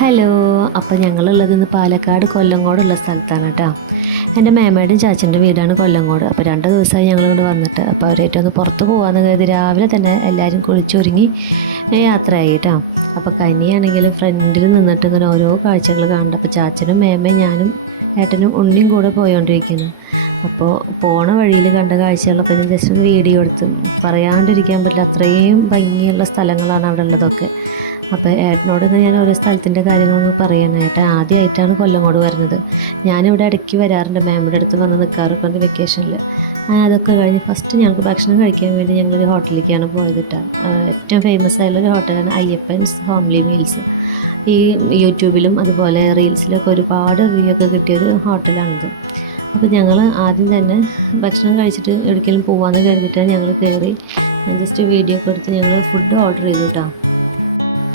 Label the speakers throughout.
Speaker 1: Hello അപ്പോൾ ഞങ്ങളുള്ളത് ഇന്ന് പാലക്കാട് കൊല്ലങ്കോടുള്ള സ്ഥലത്താണ് കേട്ടോ എന്റെ മേമയുടെയും ചാച്ചന്റെ വീടാണ് കൊല്ലങ്കോട് അപ്പോൾ രണ്ട് ദിവസമായി ഞങ്ങൾ ഇങ്ങോട്ട് വന്നിട്ട്. അപ്പോൾ അവരായിട്ട് ഒന്ന് പുറത്ത് പോകാമെന്ന് കരുതി രാവിലെ തന്നെ എല്ലാവരും കുളിച്ചൊരുങ്ങി യാത്രയായി കേട്ടോ അപ്പോൾ കനിയാണെങ്കിലും ഫ്രണ്ടിൽ നിന്നിട്ട് ഇങ്ങനെ ഓരോ കാഴ്ചകൾ കാണുന്നുണ്ട്. അപ്പോൾ ചാച്ചനും മേമയും ഞാനും ഏട്ടനും ഉണ്ണിയും കൂടെ പോയോണ്ടിരിക്കുന്നു. അപ്പോൾ പോണ വഴിയിൽ കണ്ട കാഴ്ചകളൊക്കെ ഞാൻ ജസ്റ്റ് വീഡിയോ എടുത്ത് പറയാണ്ടിരിക്കാൻ പറ്റില്ല. അത്രയും ഭംഗിയുള്ള സ്ഥലങ്ങളാണ് അവിടെ ഉള്ളതൊക്കെ. അപ്പോൾ ഏട്ടനോട് ഞാൻ ഓരോ സ്ഥലത്തിന്റെ കാര്യങ്ങളൊന്ന് പറയുന്നത് ഏട്ടൻ ആദ്യമായിട്ടാണ് കൊല്ലങ്ങോട് വരുന്നത്. ഞാനിവിടെ ഇടയ്ക്ക് വരാറുണ്ട്. മാമിന്റെ അടുത്ത് വന്ന് നിൽക്കാറൊക്കെ ഉണ്ട് വെക്കേഷനിൽ അതൊക്കെ കഴിഞ്ഞ് ഫസ്റ്റ് ഞങ്ങൾക്ക് ഭക്ഷണം കഴിക്കാൻ വേണ്ടി ഞങ്ങളൊരു ഹോട്ടലിലേക്കാണ് പോയത് കേട്ടോ ഏറ്റവും ഫേമസ് ആയിട്ടുള്ളൊരു ഹോട്ടലാണ് അയ്യപ്പൻസ് ഹോംലി മീൽസ് ഈ യൂട്യൂബിലും അതുപോലെ റീൽസിലൊക്കെ ഒരുപാട് റിവ്യൂ ഒക്കെ കിട്ടിയൊരു ഹോട്ടലാണിത് അപ്പോൾ ഞങ്ങൾ ആദ്യം തന്നെ ഭക്ഷണം കഴിച്ചിട്ട് എവിടേക്കെങ്കിലും പോകാമെന്ന് കരുതിയിട്ടാണ് ഞങ്ങൾ കയറി ജസ്റ്റ് വീഡിയോ ഒക്കെ എടുത്ത് ഞങ്ങൾ ഫുഡ് ഓർഡർ ചെയ്തു കേട്ടോ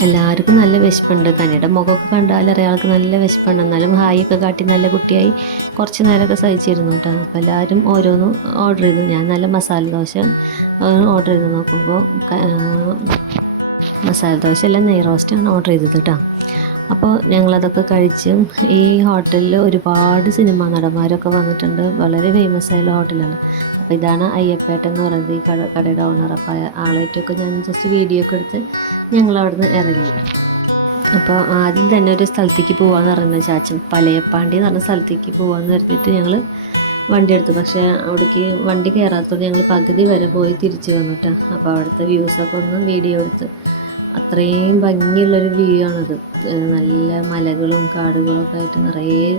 Speaker 1: എല്ലാവർക്കും നല്ല വിശപ്പുണ്ട്. കനിയുടെ മുഖമൊക്കെ കണ്ടാൽ ഒരാൾക്ക് നല്ല വിശപ്പുണ്ട്. എന്നാലും ഹായ് ഒക്കെ കാട്ടി നല്ല കുട്ടിയായി കുറച്ച് നേരമൊക്കെ സഹിച്ചിരുന്നു കേട്ടോ. അപ്പോൾ എല്ലാവരും ഓരോന്നും ഓർഡർ ചെയ്തു. ഞാൻ നല്ല മസാല ദോശ ഓർഡർ ചെയ്ത് നോക്കുമ്പോൾ മസാല ദോശ അല്ല നെയ് റോസ്റ്റാണ് ഓർഡർ ചെയ്തത് കേട്ടോ. അപ്പോൾ ഞങ്ങളതൊക്കെ കഴിച്ചും ഈ ഹോട്ടലിൽ ഒരുപാട് സിനിമാ നടന്മാരൊക്കെ വന്നിട്ടുണ്ട്. വളരെ ഫേമസ് ആയുള്ള ഹോട്ടലാണ്. അപ്പോൾ ഇതാണ് അയ്യപ്പേട്ട എന്ന് പറയുന്നത് ഈ കട കടയുടെ ഓണർ അപ്പോൾ ആളായിട്ടൊക്കെ ഞാൻ ജസ്റ്റ് വീഡിയോ ഒക്കെ എടുത്ത് ഞങ്ങൾ അവിടുന്ന് ഇറങ്ങി. അപ്പോൾ ആദ്യം തന്നെ ഒരു സ്ഥലത്തേക്ക് പോകാമെന്ന് പറയുന്നത് ചാച്ചൻ. പലയപ്പാണ്ടി എന്ന് പറഞ്ഞ സ്ഥലത്തേക്ക് പോകാമെന്ന് കരുതിയിട്ട് ഞങ്ങൾ വണ്ടി എടുത്തു. പക്ഷേ അവിടേക്ക് വണ്ടി കയറാത്തതുകൊണ്ട് ഞങ്ങൾ പകുതി വരെ പോയി തിരിച്ച് വന്നിട്ടാണ് അപ്പോൾ അവിടുത്തെ വ്യൂസൊക്കെ ഒന്ന് വീഡിയോ എടുത്ത് അത്രയും ഭംഗിയുള്ളൊരു വ്യൂ ആണത്. നല്ല മലകളും കാടുകളൊക്കെ ആയിട്ട് നിറയെ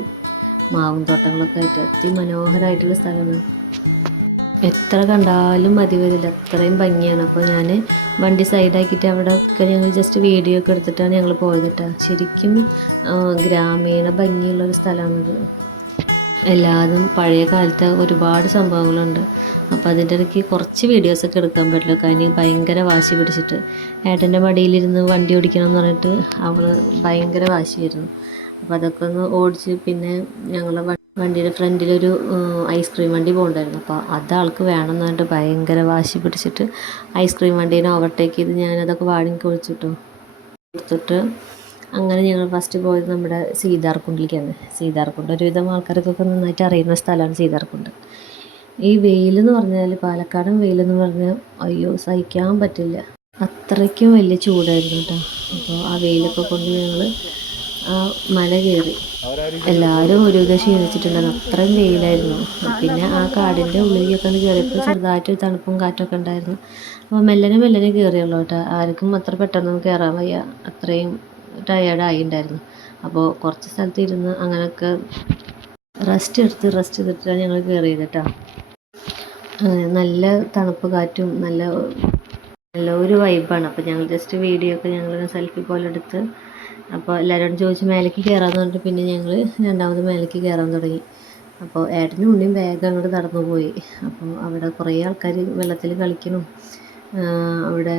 Speaker 1: മാവും തോട്ടങ്ങളൊക്കെ ആയിട്ട് അതിമനോഹരമായിട്ടുള്ള സ്ഥലമാണ്. എത്ര കണ്ടാലും മതി വരില്ല. അത്രയും ഭംഗിയാണ്. അപ്പോൾ ഞാൻ വണ്ടി സൈഡാക്കിയിട്ട് അവിടെ ഒക്കെ ഞങ്ങൾ ജസ്റ്റ് വീഡിയോ ഒക്കെ എടുത്തിട്ടാണ് ഞങ്ങൾ പോയത് കേട്ടോ ശരിക്കും ഗ്രാമീണ ഭംഗിയുള്ളൊരു സ്ഥലമാണത്. എല്ലാതും പഴയ കാലത്തെ ഒരുപാട് സംഭവങ്ങളുണ്ട്. അപ്പോൾ അതിന്റെ ഇടയ്ക്ക് കുറച്ച് വീഡിയോസൊക്കെ എടുക്കാൻ പറ്റില്ല. കാര്യം ഭയങ്കര വാശി പിടിച്ചിട്ട്. ഏട്ടന്റെ മടിയിലിരുന്ന് വണ്ടി ഓടിക്കണം എന്ന് പറഞ്ഞിട്ട് അവൾ ഭയങ്കര വാശിയായിരുന്നു. അപ്പോൾ അതൊക്കെ ഒന്ന് ഓടിച്ച് പിന്നെ ഞങ്ങൾ വണ്ടിയുടെ ഫ്രണ്ടിലൊരു ഐസ്ക്രീം വണ്ടി പോകണ്ടായിരുന്നു. അപ്പോൾ അത് ആൾക്ക് എന്ന് പറഞ്ഞിട്ട് ഭയങ്കര വാശി പിടിച്ചിട്ട് ഐസ്ക്രീം വണ്ടീനെ ഓവർടേക്ക് ചെയ്ത് ഞാനതൊക്കെ വാടി കുഴിച്ചിട്ടു കൊടുത്തിട്ട് അങ്ങനെ ഞങ്ങൾ ഫസ്റ്റ് പോയത് നമ്മുടെ സീതാർകുണ്ടിലേക്കാണ്. സീതാർകുണ്ട് ഒരുവിധം ആൾക്കാർക്കൊക്കെ നന്നായിട്ട് അറിയുന്ന സ്ഥലമാണ് സീതാർകുണ്ട്. ഈ വെയിലെന്ന് പറഞ്ഞാൽ പാലക്കാടൻ വെയിലെന്ന് പറഞ്ഞാൽ അയ്യോ സഹിക്കാൻ പറ്റില്ല. അത്രയ്ക്കും വലിയ ചൂടായിരുന്നു കേട്ടോ. അപ്പോൾ ആ വെയിലൊക്കെ കൊണ്ട് ഞങ്ങൾ ആ മല കയറി. എല്ലാവരും ഒരുവിധം ക്ഷീണിച്ചിട്ടുണ്ടായിരുന്നു. അത്രയും വെയിലായിരുന്നു. പിന്നെ ആ കാടിന്റെ ഉള്ളിലേക്കൊക്കെ കയറിയപ്പോൾ ചെറുതായിട്ട് തണുപ്പും കാറ്റൊക്കെ ഉണ്ടായിരുന്നു. അപ്പോൾ മെല്ലനെ മെല്ലനെ കയറിയുള്ളൂ കേട്ടോ. ആർക്കും അത്ര പെട്ടെന്ന് കയറാൻ വയ്യ. അത്രയും ടയേർഡായി ഉണ്ടായിരുന്നു അപ്പോൾ കുറച്ച് സ്ഥലത്ത് ഇരുന്ന് അങ്ങനെയൊക്കെ റെസ്റ്റ് എടുത്ത് റെസ്റ്റ് ചെയ്തിട്ടാണ് ഞങ്ങൾ കയറിയത് കേട്ടോ നല്ല തണുപ്പ് കാറ്റും നല്ല നല്ല ഒരു വൈബാണ് അപ്പോൾ ഞങ്ങൾ ജസ്റ്റ് വീഡിയോ ഒക്കെ ഞങ്ങൾ സെൽഫി പോലെ എടുത്ത് അപ്പോൾ എല്ലാവരോടും ചോദിച്ച് മേലേക്ക് കയറാമെന്ന് പറഞ്ഞിട്ട് പിന്നെ ഞങ്ങൾ രണ്ടാമത് മേലേക്ക് കയറാൻ തുടങ്ങി. അപ്പോൾ ഏട്ടനും ഉണ്ണിയും വേഗം അങ്ങോട്ട് നടന്നു പോയി അപ്പോൾ അവിടെ കുറേ ആൾക്കാർ വെള്ളത്തിൽ കളിക്കണം. അവിടെ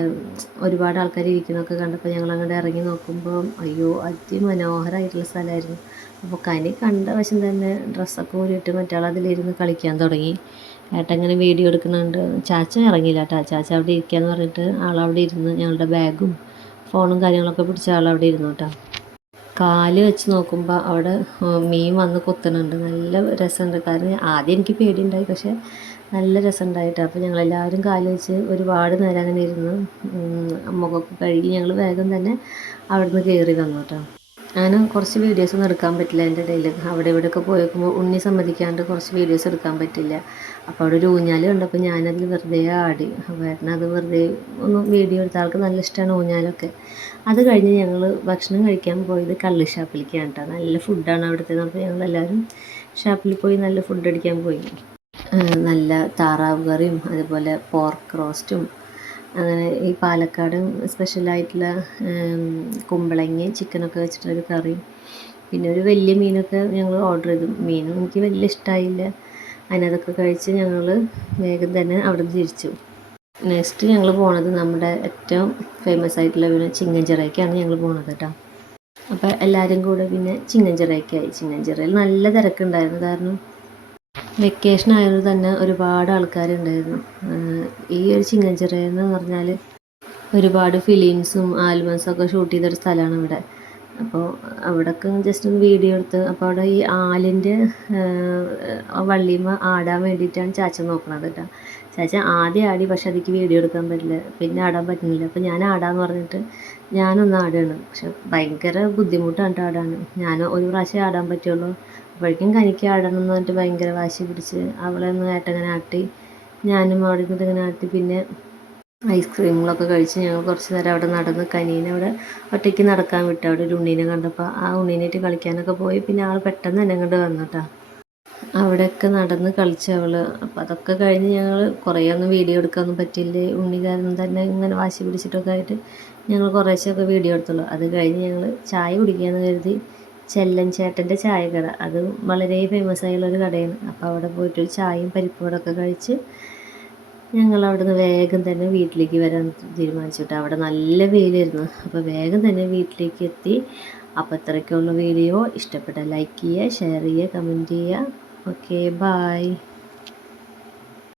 Speaker 1: ഒരുപാട് ആൾക്കാർ ഇരിക്കുന്നതൊക്കെ കണ്ടപ്പോൾ ഞങ്ങൾ അങ്ങോട്ട് ഇറങ്ങി നോക്കുമ്പോൾ അയ്യോ അതിമനോഹരമായിട്ടുള്ള സ്ഥലമായിരുന്നു അപ്പോൾ കനി കണ്ട വശം തന്നെ ഡ്രസ്സൊക്കെ ഊരിയിട്ട് മറ്റാൾ അതിലിരുന്ന് കളിക്കാൻ തുടങ്ങി. ഏട്ടൻ ഇങ്ങനെ വീഡിയോ എടുക്കുന്നുണ്ട്. ചാച്ച ഇറങ്ങിയില്ല കേട്ടോ ചാച്ച അവിടെ ഇരിക്കാന്ന് പറഞ്ഞിട്ട് ആളവിടെ ഇരുന്ന് ഞങ്ങളുടെ ബാഗും ഫോണും കാര്യങ്ങളൊക്കെ പിടിച്ച ആളവിടെ ഇരുന്നു കേട്ടോ കാൽ വെച്ച് നോക്കുമ്പോൾ അവിടെ മീൻ വന്ന് കുത്തുന്നുണ്ട്. നല്ല രസമുണ്ട്. കാരണം ആദ്യം എനിക്ക് പേടിയുണ്ടായി. പക്ഷേ നല്ല രസമുണ്ടായിട്ട്. അപ്പോൾ ഞങ്ങളെല്ലാവരും കാൽ വെച്ച് ഒരുപാട് നേരം അങ്ങനെ ഇരുന്ന് മുഖമൊക്കെ കഴുകി ഞങ്ങൾ വേഗം തന്നെ അവിടുന്ന് കയറി വന്നു കേട്ടോ. അങ്ങനെ കുറച്ച് വീഡിയോസ് ഒന്നും എടുക്കാൻ പറ്റില്ല എന്റെ ഇടയിൽ അവിടെ ഇവിടെയൊക്കെ പോയേക്കുമ്പോൾ ഉണ്ണി സമ്മതിക്കാണ്ട് കുറച്ച് വീഡിയോസ് എടുക്കാൻ പറ്റില്ല. അപ്പോൾ അവിടെ ഒരു ഊഞ്ഞാൽ കണ്ടപ്പോൾ ഞാനതിൽ വെറുതെ ആടി. ഏട്ടൻ അത് വെറുതെ ഒന്ന് വീഡിയോ എടുത്ത ആൾക്ക് നല്ല ഇഷ്ടമാണ് ഊഞ്ഞാലൊക്കെ. അത് കഴിഞ്ഞ് ഞങ്ങൾ ഭക്ഷണം കഴിക്കാൻ പോയത് കള്ള് ഷാപ്പിലേക്കാണ് കേട്ടോ നല്ല ഫുഡാണ് അവിടുത്തെ. അപ്പോൾ ഞങ്ങളെല്ലാവരും ഷാപ്പിൽ പോയി നല്ല ഫുഡ് അടിക്കാൻ പോയി. നല്ല താറാവ് കറിയും അതുപോലെ പോർക്ക് റോസ്റ്റും അങ്ങനെ ഈ പാലക്കാട് സ്പെഷ്യലായിട്ടുള്ള കുമ്പളങ്ങ ചിക്കനൊക്കെ വെച്ചിട്ടൊരു കറി. പിന്നെ ഒരു വലിയ മീനൊക്കെ ഞങ്ങൾ ഓർഡർ ചെയ്തു. മീനും എനിക്ക് വലിയ ഇഷ്ടമായില്ല അതിനതൊക്കെ കഴിച്ച് ഞങ്ങൾ വേഗം തന്നെ അവിടെ നിന്ന് തിരിച്ചു. നെക്സ്റ്റ് ഞങ്ങൾ പോണത് നമ്മുടെ ഏറ്റവും ഫേമസ് ആയിട്ടുള്ള പിന്നെ ചിങ്ങഞ്ചിറയ്ക്കാണ് ഞങ്ങൾ പോണത് കേട്ടോ അപ്പോൾ എല്ലാവരും കൂടെ പിന്നെ ചിങ്ങഞ്ചിറയ്ക്കായി. ചിങ്ങഞ്ചിറയിൽ നല്ല തിരക്കുണ്ടായിരുന്നു. കാരണം വെക്കേഷൻ ആയത് തന്നെ ഒരുപാട് ആൾക്കാരുണ്ടായിരുന്നു. ഈ ഒരു ചിങ്ങഞ്ചിറ എന്ന് പറഞ്ഞാൽ ഒരുപാട് ഫിലിംസും ആൽബംസും ഒക്കെ ഷൂട്ട് ചെയ്തൊരു സ്ഥലമാണ് ഇവിടെ. അപ്പോൾ അവിടൊക്കെ ജസ്റ്റ് ഒന്ന് വീഡിയോ എടുത്ത് അപ്പോൾ അവിടെ ഈ ആലിന്റെ വള്ളിമ ആടാൻ വേണ്ടിയിട്ടാണ് ചാച്ച നോക്കണത് കേട്ടോ. ചാച്ച ആദ്യം ആടി പക്ഷെ അതിക്ക് വീഡിയോ എടുക്കാൻ പറ്റില്ല. പിന്നെ ആടാൻ പറ്റുന്നില്ല. അപ്പോൾ ഞാൻ ആടാന്ന് പറഞ്ഞിട്ട് ഞാനൊന്ന് ആടുകയാണ്. പക്ഷെ ഭയങ്കര ബുദ്ധിമുട്ടാണ് ആടാൻ. ഞാൻ ഒരു പ്രാവശ്യം ആടാൻ പറ്റുള്ളൂ. അപ്പോഴേക്കും കനിക്ക് ആടണം എന്ന് പറഞ്ഞിട്ട് ഭയങ്കര വാശി പിടിച്ച് അവളെ ഒന്ന് ഏട്ടങ്ങനെ ആട്ടി ഞാനും അവിടെ നിന്ന് ഇങ്ങനെ ആട്ടി പിന്നെ ഐസ്ക്രീമുകളൊക്കെ കഴിച്ച് ഞങ്ങൾ കുറച്ച് നേരം അവിടെ നടന്ന് കനീനെ അവിടെ ഒറ്റയ്ക്ക് നടക്കാൻ വിട്ടു. അവിടെ ഒരു ഉണ്ണീനെ കണ്ടപ്പോൾ ആ ഉണ്ണീനായിട്ട് കളിക്കാനൊക്കെ പോയി. പിന്നെ ആൾ പെട്ടെന്ന് എന്നെ കണ്ട് വന്നു കേട്ടോ. അവിടെയൊക്കെ നടന്ന് കളിച്ചു അവൾ അപ്പം അതൊക്കെ കഴിഞ്ഞ് ഞങ്ങൾ കുറേ ഒന്നും വീഡിയോ എടുക്കാനൊന്നും പറ്റില്ല ഉണ്ണി തന്നെ ഇങ്ങനെ വാശി പിടിച്ചിട്ടൊക്കെ ആയിട്ട് ഞങ്ങൾ കുറേശ്ശൊക്കെ വീഡിയോ എടുത്തുള്ളൂ. അത് കഴിഞ്ഞ് ഞങ്ങൾ ചായ കുടിക്കാമെന്ന് കരുതി ചെല്ലൻ ചേട്ടന്റെ ചായക്കട. അത് വളരെ ഫേമസ് ആയുള്ള ഒരു കടയാണ്. അപ്പോൾ അവിടെ പോയിട്ട് ചായയും പരിപ്പുവടൊക്കെ കഴിച്ച് ഞങ്ങൾ അവിടുന്ന് വേഗം തന്നെ വീട്ടിലേക്ക് വരാൻ തീരുമാനിച്ചു കേട്ടോ അവിടെ നല്ല വെയിലായിരുന്നു. അപ്പോൾ വേഗം തന്നെ വീട്ടിലേക്ക് എത്തി. അപ്പോൾ ഇത്രയ്ക്കുള്ള വീഡിയോ. ഇഷ്ടപ്പെട്ട ലൈക്ക് ചെയ്യുക ഷെയർ ചെയ്യുക കമന്റ് ചെയ്യുക. Okay bye